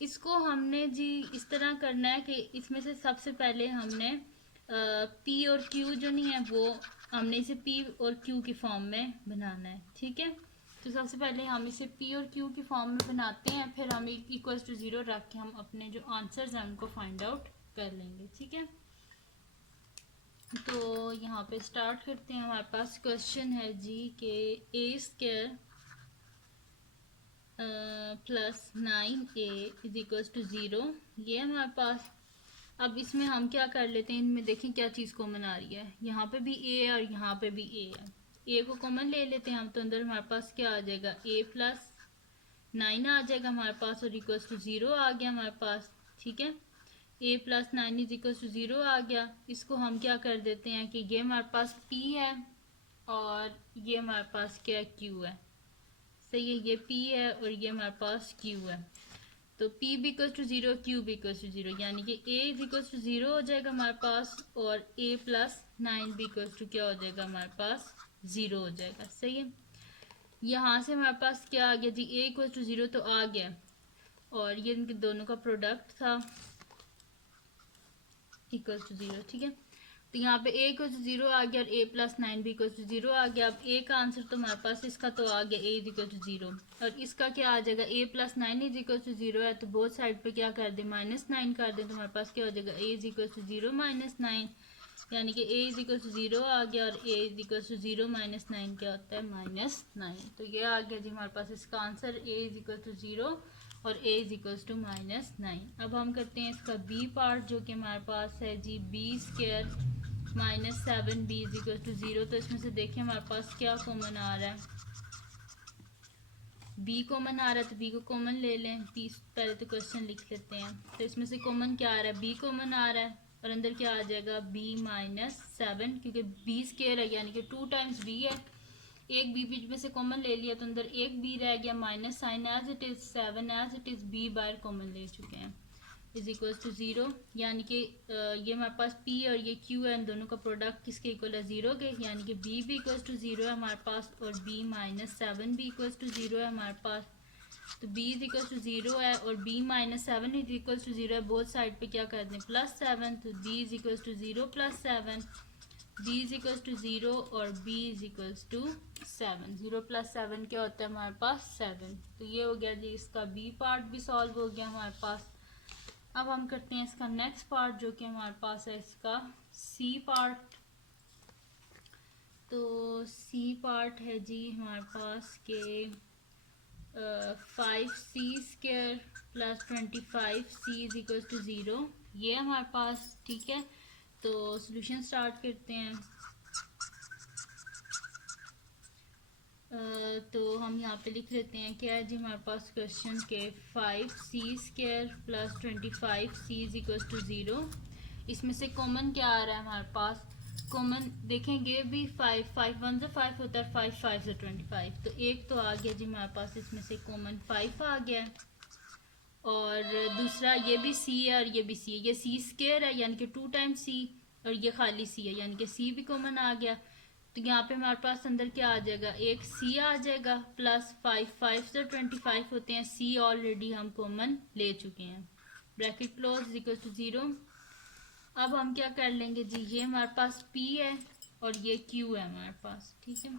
इसको हमने जी इस तरह करना है कि इसमें से सबसे पहले हमने p और q जो नहीं है वो हमने इसे p और q की फॉर्म में बनाना है। ठीक है, तो सबसे पहले हम इसे p और q की फॉर्म में बनाते हैं, फिर हम = 0 रख के हम अपने जो आंसर्स हैं उनको फाइंड आउट कर लेंगे। ठीक है, तो यहाँ पे स्टार्ट करते हैं। हमारे पास क्वेश्चन है जी कि a² + 9a = 0। ये हमारे पास। अब इसमें हम क्या कर लेते हैं, इनमें देखें क्या चीज़ कॉमन आ रही है। यहाँ पे भी a है और यहाँ पे भी a है। a को कॉमन ले लेते हैं हम, तो अंदर हमारे पास क्या आ जाएगा, a + 9 आ जाएगा हमारे पास और = 0 आ गया हमारे पास। ठीक है, a + 9 = 0 आ गया। इसको हम क्या कर देते हैं कि ये हमारे पास p है और ये हमारे पास क्या q है। सही है, ये p है और ये हमारे पास q है। तो p = 0, q = 0, यानी कि a = 0 हो जाएगा हमारे पास और a + 9 क्या हो जाएगा हमारे पास, 0 हो जाएगा। सही है, यहाँ से हमारे पास क्या आ गया जी, a = 0 तो आ गया और ये इनके दोनों का प्रोडक्ट था =0। ठीक है, तो यहाँ पे a = 0 आ गया और a + 9 = 0 आ गया। अब a का आंसर तो हमारे पास इसका तो आ गया a = 0 और इसका क्या आ जाएगा, a + 9 = 0 है तो बोथ साइड पे क्या कर दें, -9 कर दें, तो हमारे पास क्या हो जाएगा, a = 0 - 9, यानी कि a = 0 आ गया और a = 0 - 9 क्या होता है, -9। तो ये आ गया जी हमारे पास इसका आंसर, a = 0 और a = -9। अब हम करते हैं इसका बी पार्ट जो कि हमारे पास है जी b² - 7b = 0। तो इसमें से देखिए हमारे पास क्या कॉमन आ रहा है, b कॉमन आ रहा है तो b को कॉमन ले लें। b पहले तो क्वेश्चन लिख लेते हैं। तो इसमें से कॉमन क्या आ रहा है, b कॉमन आ रहा है और अंदर क्या आ जाएगा, b - 7, क्योंकि b² है यानी कि 2 टाइम्स b है। एक b बीच में से कॉमन ले लिया तो अंदर एक b रह गया, minus sign as it is, 7 as it is, b बाहर कॉमन ले चुके हैं = 0, यानी कि ये हमारे पास p और ये q है, इन दोनों का प्रोडक्ट किसके इक्वल है, 0 के, यानी कि b भी = 0 है हमारे पास और b - 7 भी = 0 है हमारे पास। तो b = 0 है और b - 7 = 0 है, बोथ साइड पे क्या कर दें, +7, तो b = 0 + 7, b = 0 और b = 7। 0 + 7 क्या होता है हमारे पास, 7। तो ये हो गया जी इसका b पार्ट भी सॉल्व हो गया हमारे पास। अब हम करते हैं इसका नेक्स्ट पार्ट जो कि हमारे पास है इसका सी पार्ट। तो सी पार्ट है जी हमारे पास के 5c² + 25c = 0, ये हमारे पास। ठीक है, तो सॉल्यूशन स्टार्ट करते हैं। तो हम यहाँ पे लिख लेते हैं क्या है जी हमारे पास क्वेश्चन के 5c² + 25c = 0। इसमें से कॉमन क्या आ रहा है हमारे पास, कॉमन देखेंगे भी 5 1 से 5 होता है, 5 5 से 25, तो एक तो आ गया जी हमारे पास इसमें से कॉमन 5 आ गया और दूसरा ये भी c है और ये भी c है, ये c² है यानी कि 2 टाइम्स c और ये खाली c है यानी कि c भी कॉमन आ गया। तो यहाँ पे हमारे पास अंदर क्या आ जाएगा, एक c आ जाएगा प्लस 5 5 से 25 होते हैं, c ऑलरेडी हम कॉमन ले चुके हैं, ब्रैकेट क्लोज = 0। अब हम क्या कर लेंगे जी, ये हमारे पास p है और ये q है हमारे पास। ठीक है,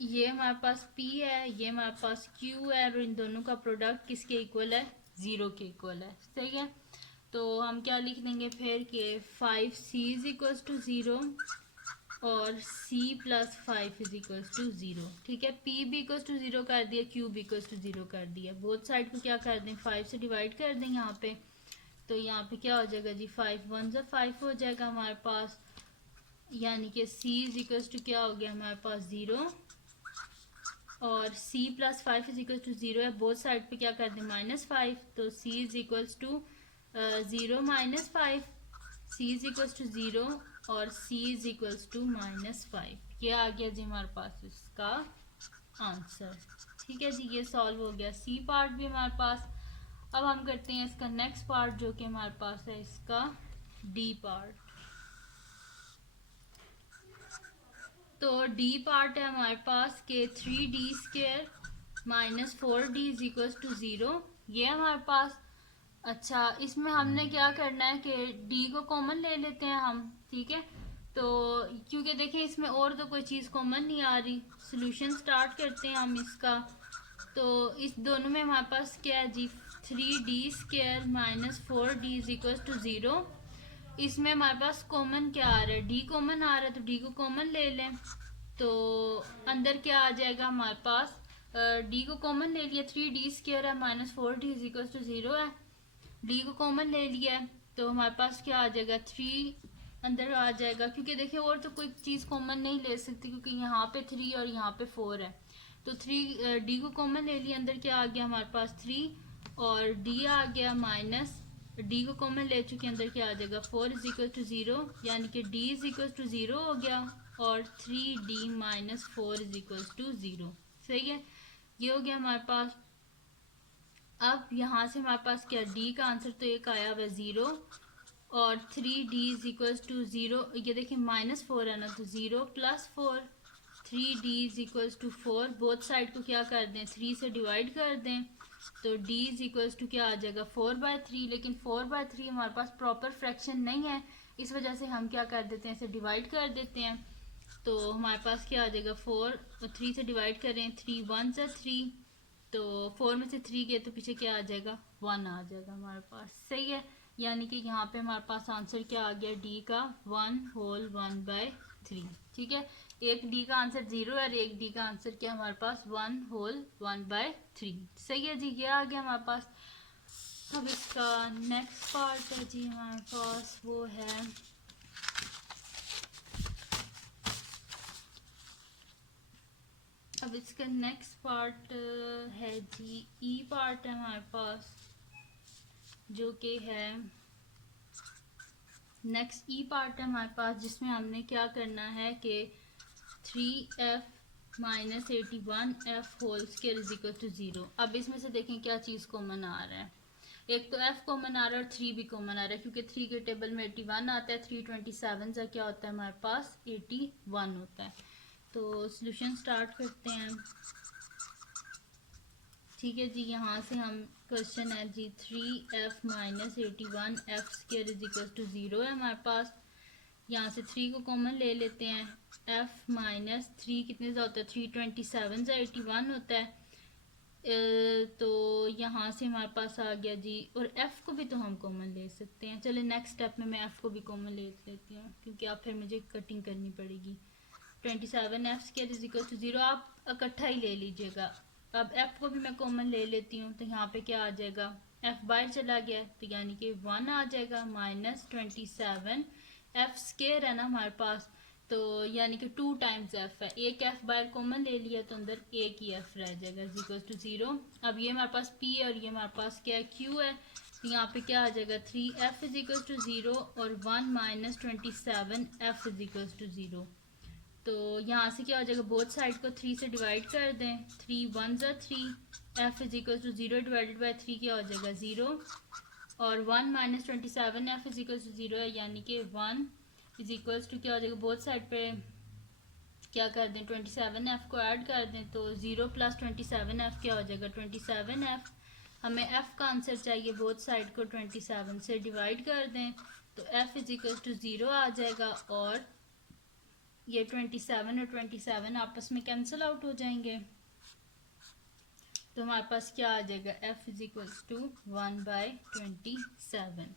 ये हमारे पास p है, ये हमारे पास q है और इन दोनों का प्रोडक्ट किसके इक्वल है, 0 के इक्वल है। सही है, तो हम क्या लिख देंगे फिर कि 5c = 0 और c plus 5 is equals to 0। ठीक है, p भी इक्वल्स टू 0 कर दिया, q भी इक्वल्स टू 0 कर दिया। बोथ साइड को क्या कर दें, 5 से डिवाइड कर दें यहाँ पे। तो यहाँ पे क्या हो जाएगा जी, 5 1 से 5 हो जाएगा हमारे पास, यानी कि c इज इक्वल्स टू क्या हो गया हमारे पास 0, और c plus 5 is equals to 0 है। बोथ साइड पे क्या कर दें, -5, तो c is equals to 0 -5, c is equals to 0 और c इज इक्वल्स टू -5। ये आ गया जी हमारे पास इसका आंसर। ठीक है जी, ये सॉल्व हो गया सी पार्ट भी हमारे पास। अब हम करते हैं इसका नेक्स्ट पार्ट जो कि हमारे पास है इसका डी पार्ट। तो डी पार्ट है हमारे पास के 3d² -4d is equal to 0, ये हमारे पास। अच्छा, इसमें हमने क्या करना है कि डी को कॉमन ले लेते हैं हम। ठीक है, तो क्योंकि देखें इसमें और तो कोई चीज़ कॉमन नहीं आ रही, सोल्यूशन स्टार्ट करते हैं हम इसका। तो इस दोनों में हमारे पास क्या है जी, 3d² -4d is equal to 0। इसमें हमारे पास कॉमन क्या आ रहा है, डी कॉमन आ रहा है, तो डी को कॉमन ले लें। तो अंदर क्या आ जाएगा हमारे पास, डी को कॉमन ले लिया, 3d² है -4d इज इक्वल टू 0 है। डी को कॉमन ले लिया है, तो हमारे पास क्या आ जाएगा, 3 अंदर आ जाएगा, क्योंकि देखिए और तो कोई चीज़ कॉमन नहीं ले सकती, क्योंकि यहाँ पे 3 और यहाँ पे 4 है। तो 3 डी को कॉमन ले लिया, अंदर क्या आ गया हमारे पास 3 और डी आ गया माइनस, डी को कॉमन ले चुके, अंदर क्या आ जाएगा 4 इज इक्वल टू 0, यानी कि डी इज इक्वल टू 0 हो गया और 3d -4 इज इक्वल टू 0। सही है, ये हो गया हमारे पास। अब यहाँ से हमारे पास क्या, डी का आंसर तो एक आया हुआ 0 और 3d इज इक्वल टू 0। ये देखिए -4 है ना, तो 0 + 4, 3d is equal to 4। Both side को क्या कर दें, 3 से डिवाइड कर दें, तो d इज इक्वल टू क्या आ जाएगा 4/3। लेकिन 4/3 हमारे पास प्रॉपर फ्रैक्शन नहीं है, इस वजह से हम क्या कर देते हैं, इसे डिवाइड कर देते हैं। तो हमारे पास क्या आ जाएगा, 4 और 3 से डिवाइड करें, 3 1 से 3, तो 4 में से 3 गए तो पीछे क्या आ जाएगा, 1 आ जाएगा हमारे पास। सही है, यानी कि यहाँ पे हमारे पास आंसर क्या आ गया, डी का 1 होल 1/3। ठीक है, एक डी का आंसर 0 है और एक डी का आंसर क्या हमारे पास 1 होल 1/3। सही है जी, ये आ गया हमारे पास। अब इसका नेक्स्ट पार्ट है जी हमारे पास, वो है अब इसका नेक्स्ट पार्ट है जी ई पार्ट है हमारे पास, जो कि है नेक्स्ट ई पार्ट है हमारे पास, जिसमें हमने क्या करना है कि 3f - 81f whole square is equal to 0। अब इसमें से देखें क्या चीज़ कॉमन आ रहा है, एक तो f कॉमन आ रहा है और 3 भी कॉमन आ रहा है, क्योंकि 3 के टेबल में 81 आता है, 327 से क्या होता है हमारे पास 81 होता है। तो सॉल्यूशन स्टार्ट करते हैं। ठीक है जी, यहाँ से हम क्वेश्चन है जी 3f - 81f square is equal to 0 है हमारे पास। यहाँ से 3 को कॉमन ले लेते हैं, f - 3 कितने से होता है, 327 से 81 होता है। तो यहाँ से हमारे पास आ गया जी, और f को भी तो हम कॉमन ले सकते हैं। चले नेक्स्ट स्टेप में मैं f को भी कॉमन ले लेती हूँ, क्योंकि आप फिर मुझे कटिंग करनी पड़ेगी। 27f square is equal to 0 आप इकट्ठा ही ले लीजिएगा। अब f को भी मैं कॉमन ले लेती हूँ, तो यहाँ पे क्या आ जाएगा, f बाहर चला गया तो यानी कि 1 आ जाएगा, -27f स्क्वायर है ना हमारे पास, तो यानी कि 2 टाइम्स f है। एक f बाहर कॉमन ले लिया तो अंदर एक ही f रह जाएगा इज इक्वल टू 0। अब ये हमारे पास p है और ये हमारे पास क्या है, q है, तो यहाँ पे क्या आ जाएगा 3f इज इक्वल टू 0 और 1 - 27f इज इक्वल टू 0। तो यहाँ से क्या हो जाएगा, बोथ साइड को 3 से डिवाइड कर दें, 3 1 ज़ा 3, f is equal to 0 divided by 3 क्या हो जाएगा 0, और 1 - 27f इज इक्वल टू 0 है, यानी कि 1 इज इक्वल टू क्या हो जाएगा, बोथ साइड पे क्या कर दें 27f को ऐड कर दें, तो 0 + 27f क्या हो जाएगा 27f। हमें f का आंसर चाहिए, बोथ साइड को 27 से डिवाइड कर दें, तो f इज इक्वल टू 0 आ जाएगा, और ये 27 और 27 आपस में कैंसिल आउट हो जाएंगे, तो हमारे पास क्या आ जाएगा f इज इक्वल टू 1/27।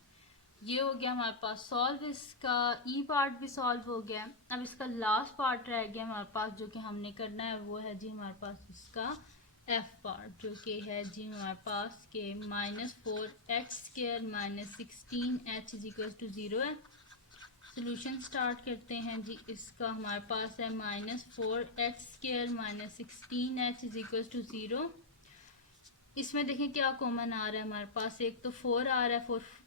ये हो गया हमारे पास सॉल्व, इसका ई पार्ट भी सॉल्व हो गया। अब इसका लास्ट पार्ट रह गया हमारे पास जो कि हमने करना है, वो है जी हमारे पास इसका एफ पार्ट, जो कि है जी हमारे पास के -4x² -16h = 0 है। सोल्यूशन स्टार्ट करते हैं जी। इसका हमारे पास है -4x² -16h = 0। इसमें देखें क्या कॉमन आ रहा है हमारे पास, एक तो 4 आ रहा है,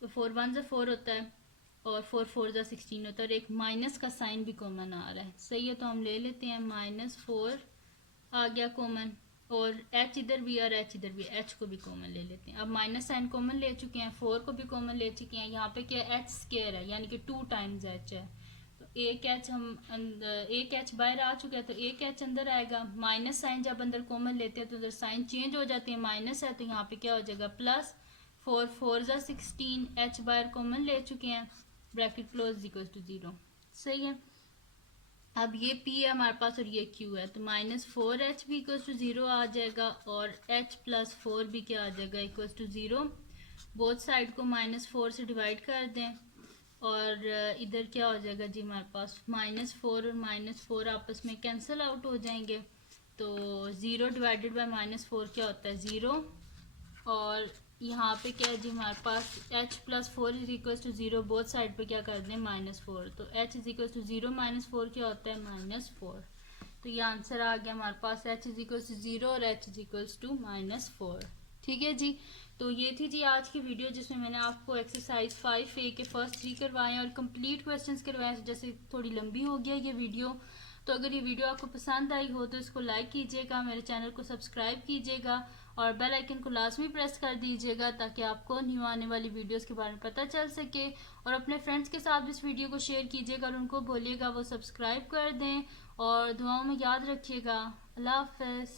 4 1 से 4 होता है और 4 4 से 16 होता है, और एक माइनस का साइन भी कॉमन आ रहा है। सही है, तो हम ले लेते हैं -4 आ गया कॉमन, और h इधर भी और h इधर भी, h को भी कॉमन ले लेते हैं। अब माइनस साइन कॉमन ले चुके हैं, 4 को भी कॉमन ले चुके हैं। यहाँ पे क्या h² है, यानी कि 2 टाइम्स h है, तो एक h एक h बाहर आ चुका है, तो एक h अंदर आएगा। माइनस साइन जब अंदर कॉमन लेते हैं तो उधर साइन चेंज हो जाते हैं, माइनस है तो यहाँ पे क्या हो जाएगा +4 4 सा 16, h बाहर कॉमन ले चुके हैं, ब्रैकेट क्लोज = 0। सही है। अब ये P है हमारे पास और ये Q है, तो -4h भी = 0 आ जाएगा, और h + 4 भी क्या आ जाएगा = 0। बोथ साइड को -4 से डिवाइड कर दें, और इधर क्या हो जाएगा जी हमारे पास -4 और -4 आपस में कैंसिल आउट हो जाएंगे, तो 0 डिवाइडेड बाय -4 क्या होता है 0, और यहाँ पे क्या है जी हमारे पास h + 4 = 0, बोथ साइड पे क्या कर दें -4, तो h = 0 -4 क्या होता है -4। तो ये आंसर आ गया हमारे पास h = 0 और h = -4। ठीक है जी। तो ये थी जी आज की वीडियो, जिसमें मैंने आपको एक्सरसाइज 5A के फर्स्ट 3 करवाए और कंप्लीट क्वेश्चंस करवाए। जैसे थोड़ी लंबी हो गया ये वीडियो, तो अगर ये वीडियो आपको पसंद आई हो तो इसको लाइक कीजिएगा, मेरे चैनल को सब्सक्राइब कीजिएगा और बेल आइकन को लाजमी प्रेस कर दीजिएगा, ताकि आपको न्यू आने वाली वीडियोस के बारे में पता चल सके। और अपने फ्रेंड्स के साथ भी इस वीडियो को शेयर कीजिएगा और उनको बोलिएगा वो सब्सक्राइब कर दें, और दुआओं में याद रखिएगा। अल्लाह हाफ़िज़।